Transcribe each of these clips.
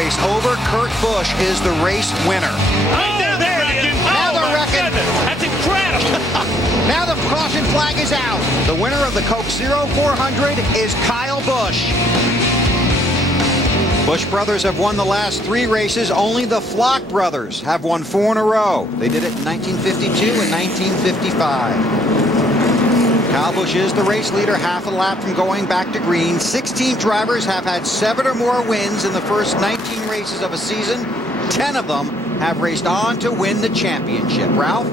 race over. Kurt Busch is the race winner. Oh, there it is. Now Oh, the record. that's incredible. Now the caution flag is out. The winner of the Coke Zero 400 is Kyle Busch. Busch brothers have won the last 3 races. Only the Flock brothers have won 4 in a row. They did it in 1952 and 1955. Kyle Busch is the race leader, half a lap from going back to green. 16 drivers have had 7 or more wins in the first 19 races of a season. 10 of them have raced on to win the championship. Ralph?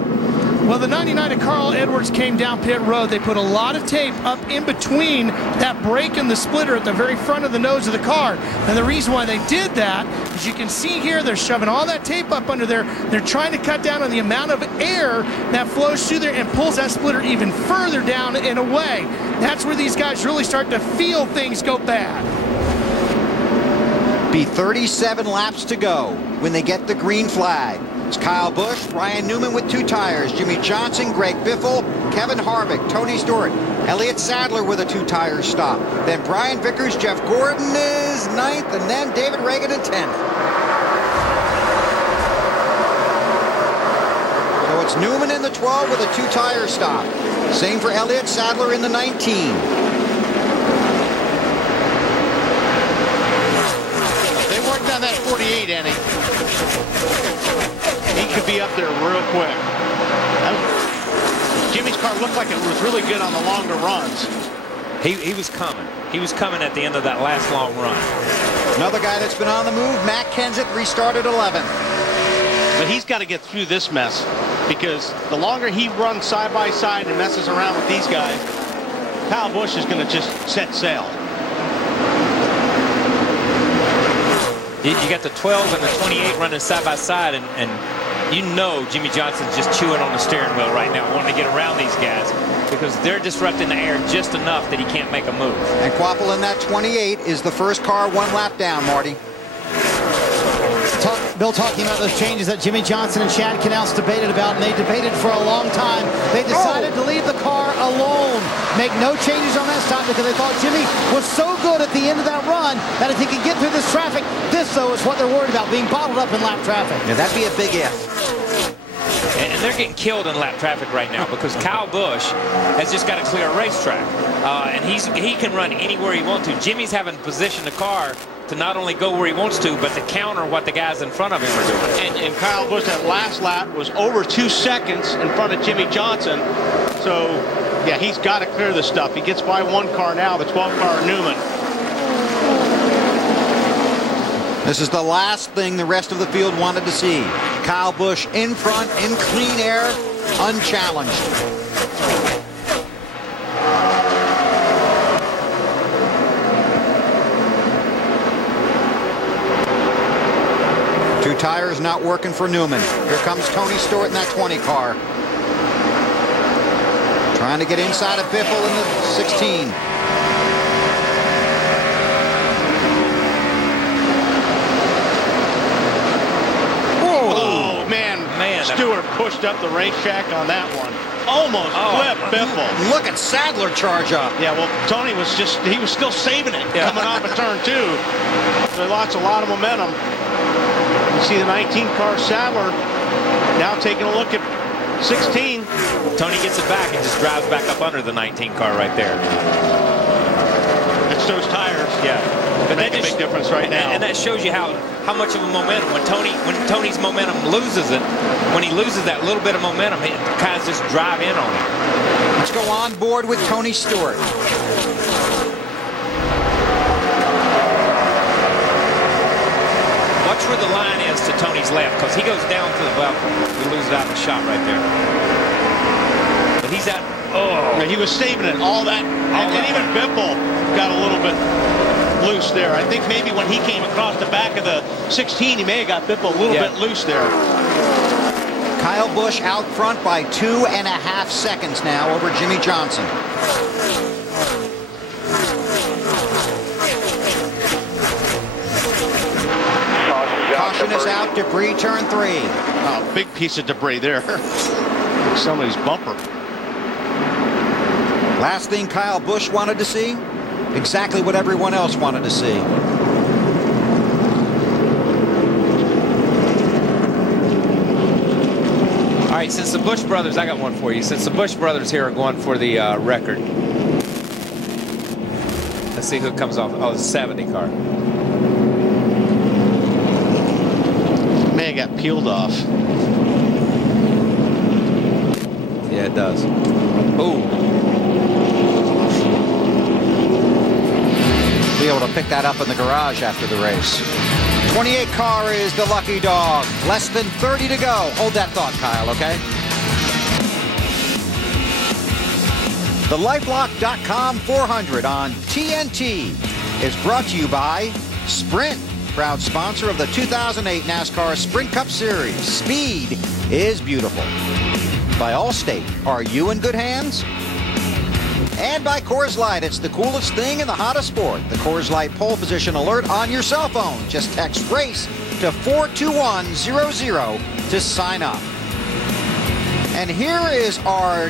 Well, the 99 of Carl Edwards came down pit road. They put a lot of tape up in between that brake and the splitter at the very front of the nose of the car. And the reason why they did that, as you can see here, they're shoving all that tape up under there. They're trying to cut down on the amount of air that flows through there and pulls that splitter even further down and away. That's where these guys really start to feel things go bad. Be 37 laps to go when they get the green flag. It's Kyle Busch, Ryan Newman with 2 tires, Jimmy Johnson, Greg Biffle, Kevin Harvick, Tony Stewart, Elliott Sadler with a 2-tire stop. Then Brian Vickers, Jeff Gordon is 9th, and then David Reagan in 10th. So it's Newman in the 12 with a 2-tire stop. Same for Elliott Sadler in the 19. They worked on that 48, Annie. He could be up there real quick. Jimmy's car looked like it was really good on the longer runs. He was coming. He was coming at the end of that last long run. Another guy that's been on the move, Matt Kenseth, restarted 11th. But he's got to get through this mess, because the longer he runs side by side and messes around with these guys, Kyle Busch is going to just set sail. You got the 12 and the 28 running side by side, and you know Jimmy Johnson's just chewing on the steering wheel right now, wanting to get around these guys because they're disrupting the air just enough that he can't make a move. And Quapple in that 28 is the first car 1 lap down, Marty. Bill talking about those changes that Jimmy Johnson and Chad Knaus debated about, and they debated for a long time. They decided to leave the car alone, make no changes on that stop, because they thought Jimmy was so good at the end of that run that if he could get through this traffic, this, though, is what they're worried about, being bottled up in lap traffic. Yeah, that'd be a big if. And they're getting killed in lap traffic right now because Kyle Busch has just got to clear a racetrack. And he can run anywhere he wants to. Jimmy's having to position the car to not only go where he wants to, but to counter what the guys in front of him are doing. And Kyle Busch, that last lap was over 2 seconds in front of Jimmy Johnson. So, yeah, he's got to clear this stuff. He gets by 1 car now, the 12 car Newman. This is the last thing the rest of the field wanted to see. Kyle Busch in front, in clean air, unchallenged. Two tires not working for Newman. Here comes Tony Stewart in that 20 car. Trying to get inside of Biffle in the 16. Oh, man. Stewart pushed up the racetrack on that one. Almost clipped Biffle. Look at Sadler charge up. Yeah, well, Tony was he was still saving it coming off of turn 2. They lost a lot of momentum. You see the 19 car Sadler now taking a look at 16. Tony gets it back and just drives back up under the 19 car right there. It's those tires. Yeah. But that makes a big difference right now. And that shows you how much of a momentum. When Tony's momentum loses it, when he loses that little bit of momentum, it kind of just drive in on him. Let's go on board with Tony Stewart. Watch where the line is to Tony's left, because he goes down to the well. We lose it out of the shot right there. But he's at yeah, he was saving it all that, and even Biffle got a little bit loose there. I think maybe when he came across the back of the 16, he may have got Biffle a little bit loose there. Kyle Busch out front by 2.5 seconds now over Jimmy Johnson. Caution is out, debris turn 3. Oh, big piece of debris there. Somebody's bumper. Last thing Kyle Busch wanted to see, exactly what everyone else wanted to see. right, since the Busch brothers, I got one for you. Since the Busch brothers here are going for the record. Let's see who comes off. Oh, the 70 car. Man, got peeled off. Yeah, it does. Ooh. Be able to pick that up in the garage after the race. 28 car is the lucky dog. Less than 30 to go. Hold that thought, Kyle, okay? The LifeLock.com 400 on TNT is brought to you by Sprint, proud sponsor of the 2008 NASCAR Sprint Cup Series. Speed is beautiful. By Allstate, are you in good hands? And by Coors Light, it's the coolest thing in the hottest sport. The Coors Light pole position alert on your cell phone. Just text RACE to 42100 to sign up. And here is our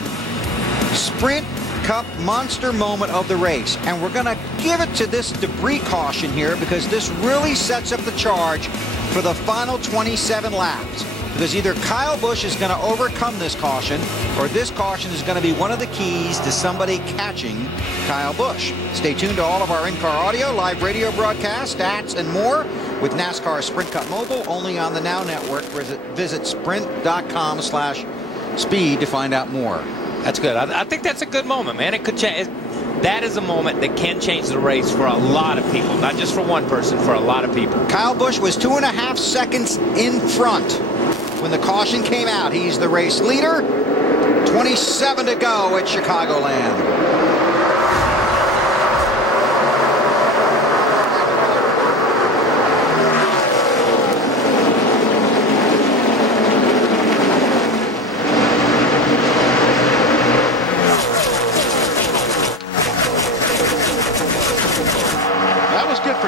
Sprint Cup monster moment of the race. And we're going to give it to this debris caution here because this really sets up the charge for the final 27 laps. Because either Kyle Busch is going to overcome this caution, or this caution is going to be one of the keys to somebody catching Kyle Busch. Stay tuned to all of our in-car audio, live radio broadcasts, stats, and more with NASCAR Sprint Cup Mobile, only on the Now Network. Visit sprint.com/speed to find out more. That's good. I think that's a good moment, man. It could change. That is a moment that can change the race for a lot of people, not just for one person, for a lot of people. Kyle Busch was 2.5 seconds in front when the caution came out. He's the race leader. 27 to go at Chicagoland.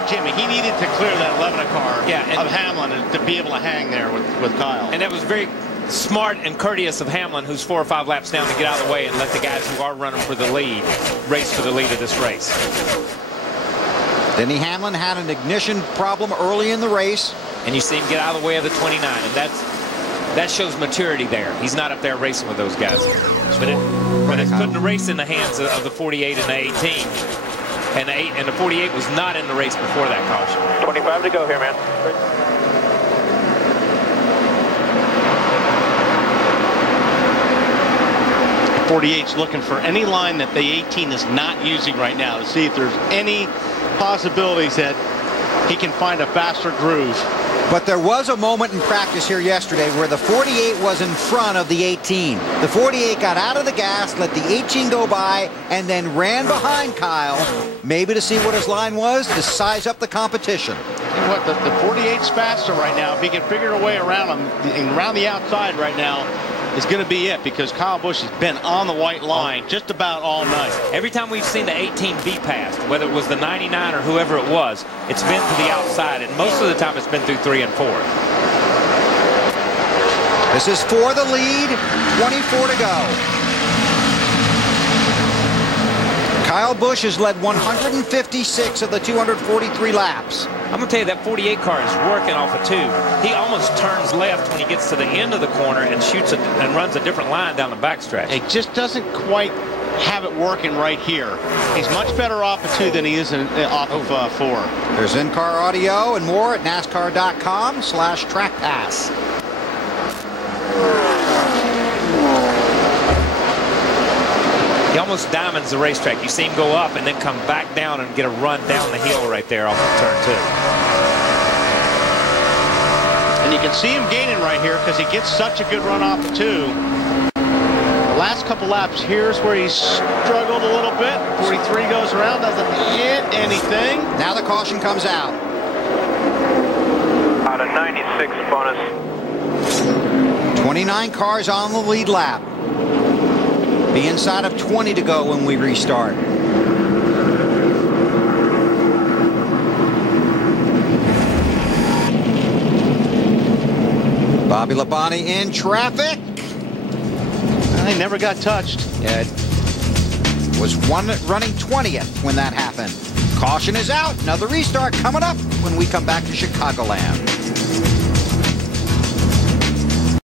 Jimmy, he needed to clear that 11 car of Hamlin to be able to hang there with Kyle. And that was very smart and courteous of Hamlin, who's 4 or 5 laps down, to get out of the way and let the guys who are running for the lead race for the lead of this race. Denny Hamlin had an ignition problem early in the race. And you see him get out of the way of the 29, and that shows maturity there. He's not up there racing with those guys. But it's putting the race in the hands of the 48 and the 18. And the 48 was not in the race before that caution. 25 to go here, man. 48's looking for any line that the 18 is not using right now to see if there's any possibilities that he can find a faster groove. But there was a moment in practice here yesterday where the 48 was in front of the 18. The 48 got out of the gas, let the 18 go by, and then ran behind Kyle, maybe to see what his line was, to size up the competition. You know what, the 48's faster right now. If he can figure a way around him, around the outside right now, is going to be it, because Kyle Busch has been on the white line just about all night. Every time we've seen the 18 be passed, whether it was the 99 or whoever it was, it's been to the outside, and most of the time it's been through 3 and 4. This is for the lead, 24 to go. Kyle Busch has led 156 of the 243 laps. I'm going to tell you, that 48 car is working off a 2. He almost turns left when he gets to the end of the corner and shoots it and runs a different line down the backstretch. It just doesn't quite have it working right here. He's much better off of 2 than he is off of 4. There's in-car audio and more at NASCAR.com/trackpass. He almost diamonds the racetrack. You see him go up and then come back down and get a run down the hill right there off of turn 2. And you can see him gaining right here because he gets such a good run off of 2. The last couple laps, here's where he's struggled a little bit. 43 goes around, doesn't hit anything. Now the caution comes out. Out of 96 bonus. 29 cars on the lead lap. Be inside of 20 to go when we restart. Bobby Labonte in traffic. He never got touched. Yeah, it was running 20th when that happened. Caution is out. Another restart coming up when we come back to Chicagoland.